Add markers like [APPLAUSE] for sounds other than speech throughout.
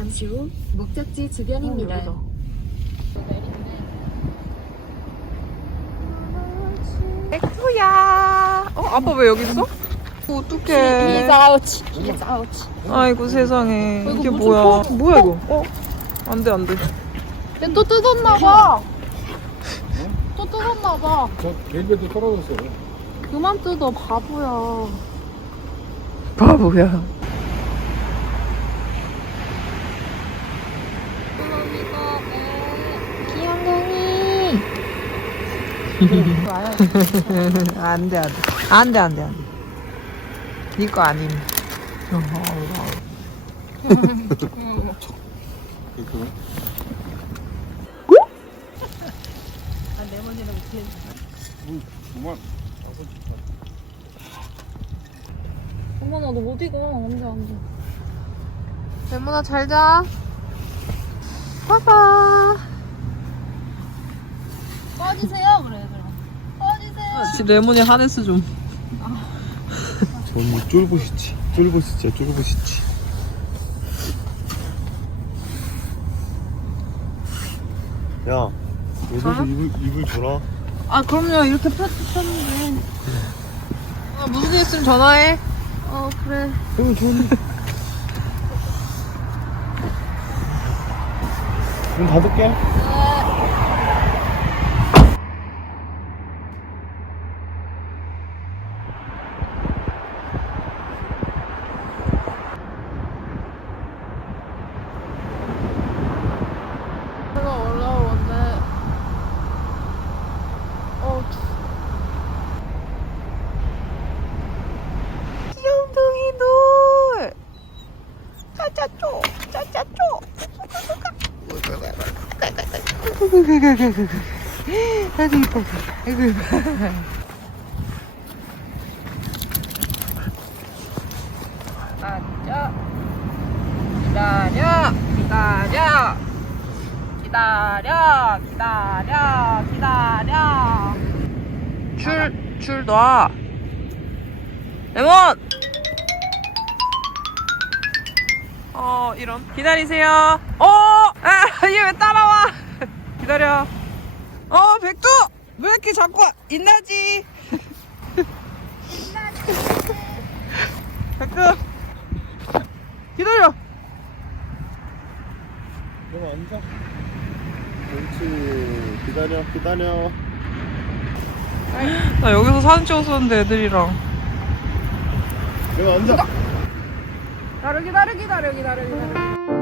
잠시 후 목적지 주변입니다. 백두야. 어 아빠 왜 여기 있어? 어떡해. 아우치 이게 아우치 아이고 세상에 이게 뭐야? 뭐야 이거? 어? 안돼 안돼. 또 뜯었나 봐 또 뜯었나 봐 저 벨벳도 떨어졌어요. 그만 뜯어 바보야 바보야. 귀염둥이 안돼 안돼 안돼 안돼 안돼. 니거 아님. 정말 어머나 너 어디가 언제 앉아 레몬아 잘 자. 봐봐. 꺼지세요 그래 얘들아 꺼지세요 지 레몬이 하네스 좀. 저는 쫄보시지. 쫄보시지. 쫄보시지. 야, 여기서 이불 이불 줘라. 아 그럼요 이렇게 폈, 폈는데. 아, 무슨 일 있으면 전화해. 어 그래 형 전. 문 닫을게. 내가 올라오는데 어 귀염둥이 놀. 짜짜쪼 짜짜쪼. 아이고 이뻐. 아이고 이뻐. 앉아. 기다려. 기다려. 기다려. 기다려. 기다려. 줄, 줄 놔. 레몬! 어, 이런. 기다리세요. 어! 아, 얘 왜 따라와? 기다려. 어, 백두! 왜 이렇게 자꾸 인나지? [LAUGHS] 백두! 기다려! 형 앉아. 옳지. 기다려. 기다려. 나 여기서 사진 찍었었는데, 애들이랑. 형 앉아. 기다려, 기다려, 기다려, 기다려,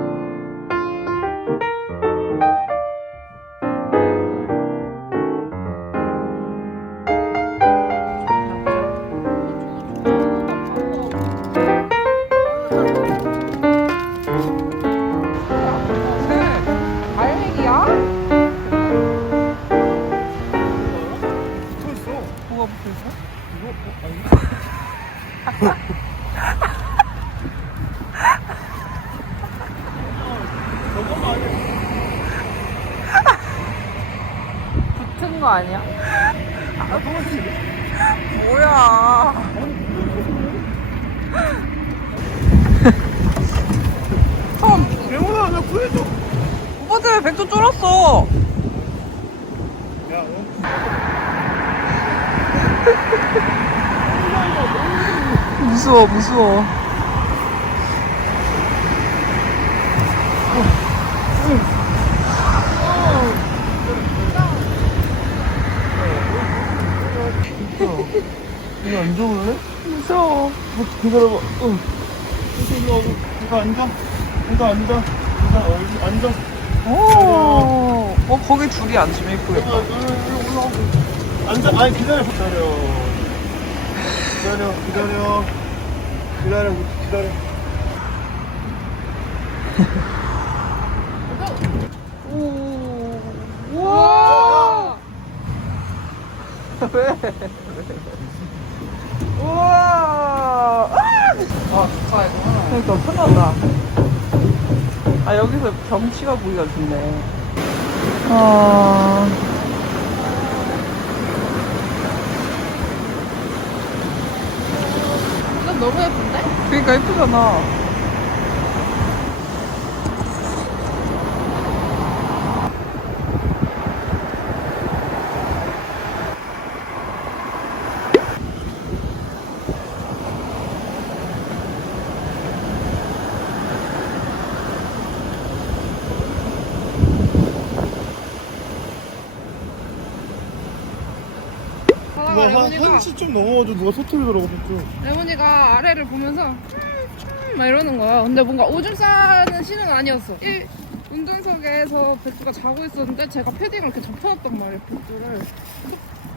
거 아니야? 아. 뭐야? 형, 레몬아, 나 구해줘. 오빠 때문에 백조 쫄았어. 야, 어? 무서워, 무서워. 이거 안 좋을래? 무서워. 어, 기다려봐. 어. 이거 와봐. 이거 앉아. 이거 앉아. 이거 얼- 앉아. 오, 어, 거기 둘이 앉으면 이거, 이거 올라오고. 앉아. 아니, 기다려. 기다려. 기다려. 기다려. 기다려. 기다려. 오, [LAUGHS] 우와! 왜? 우와! 아! 아, 좋다, 이거. 그러니까, 편하다. 아, 여기서 경치가 보기가 좋네. 아. 이건 너무 예쁜데? 그러니까 예쁘잖아. 레몬이가 1시쯤 넘어가지고 누가 서툴더라고 좀. 레몬이가 아래를 보면서 음, 음, 막 이러는 거야. 근데 뭔가 오줌 싸는 신호는 아니었어. 이 운전석에서 백두가 자고 있었는데 제가 패딩을 이렇게 덮어놨단 말이야, 백두를.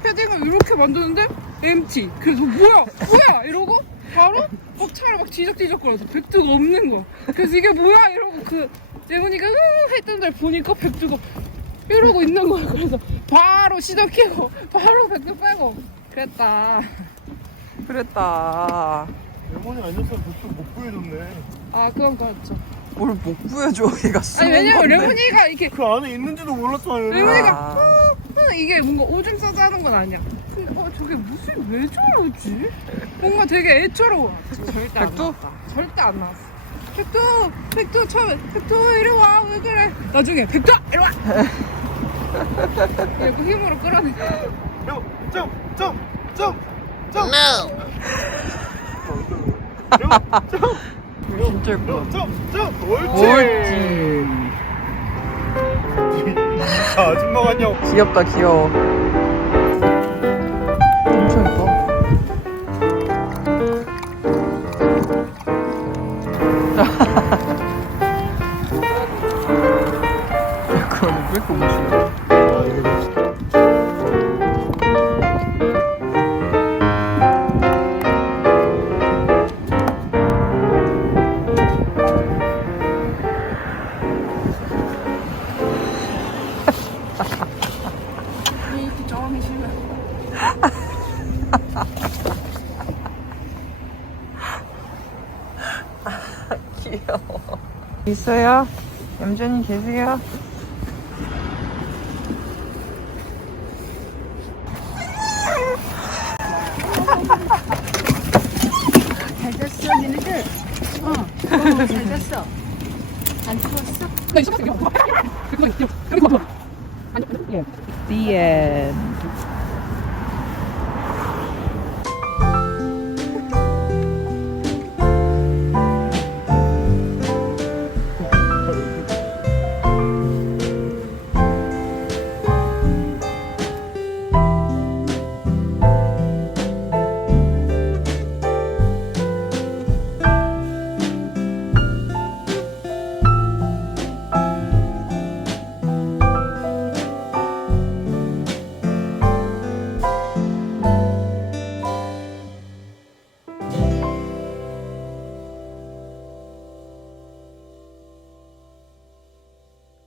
패딩을 이렇게 만드는데 MT. 그래서 뭐야, 뭐야 이러고 바로 막 차를 막 뒤적뒤적거려서 백두가 없는 거야. 그래서 이게 뭐야 이러고 그 레몬이가 으 했던 데 보니까 백두가 이러고 있는 거야. 그래서 바로 시동 켜고 바로 백두 빼고 그랬다. 그랬다. 레몬이 아니었으면 그쪽 못 구해줬네. 아 그건 그렇죠. 뭘못 구해줘, 얘가 아니 왜냐면 건데. 레몬이가 이렇게 그 안에 있는지도 몰랐잖아요. 레몬이가 아. 어, 이게 뭔가 오줌 싸자 하는 건 아니야. 근데 어 저게 무슨 왜 저러지? 뭔가 되게 애처로워. 절대 안 백두? 나왔다. 절대 안 나왔어. 백두, 백두 처음에 백두 이리 와 왜 그래? 나중에 백두 이리 와. 이렇게 힘으로 끌어내. 점, 점, 점, 점, 점, 진짜 예쁘다. 점, 점. 옳지. 옳지. 아, 아줌마 같냐고. 귀엽다, 귀여워. 귀여워. 있어요? 얌전히 계세요? 잘 잤어, 니네들? 어, 어, 잘 잤어. 안 추웠어? The end.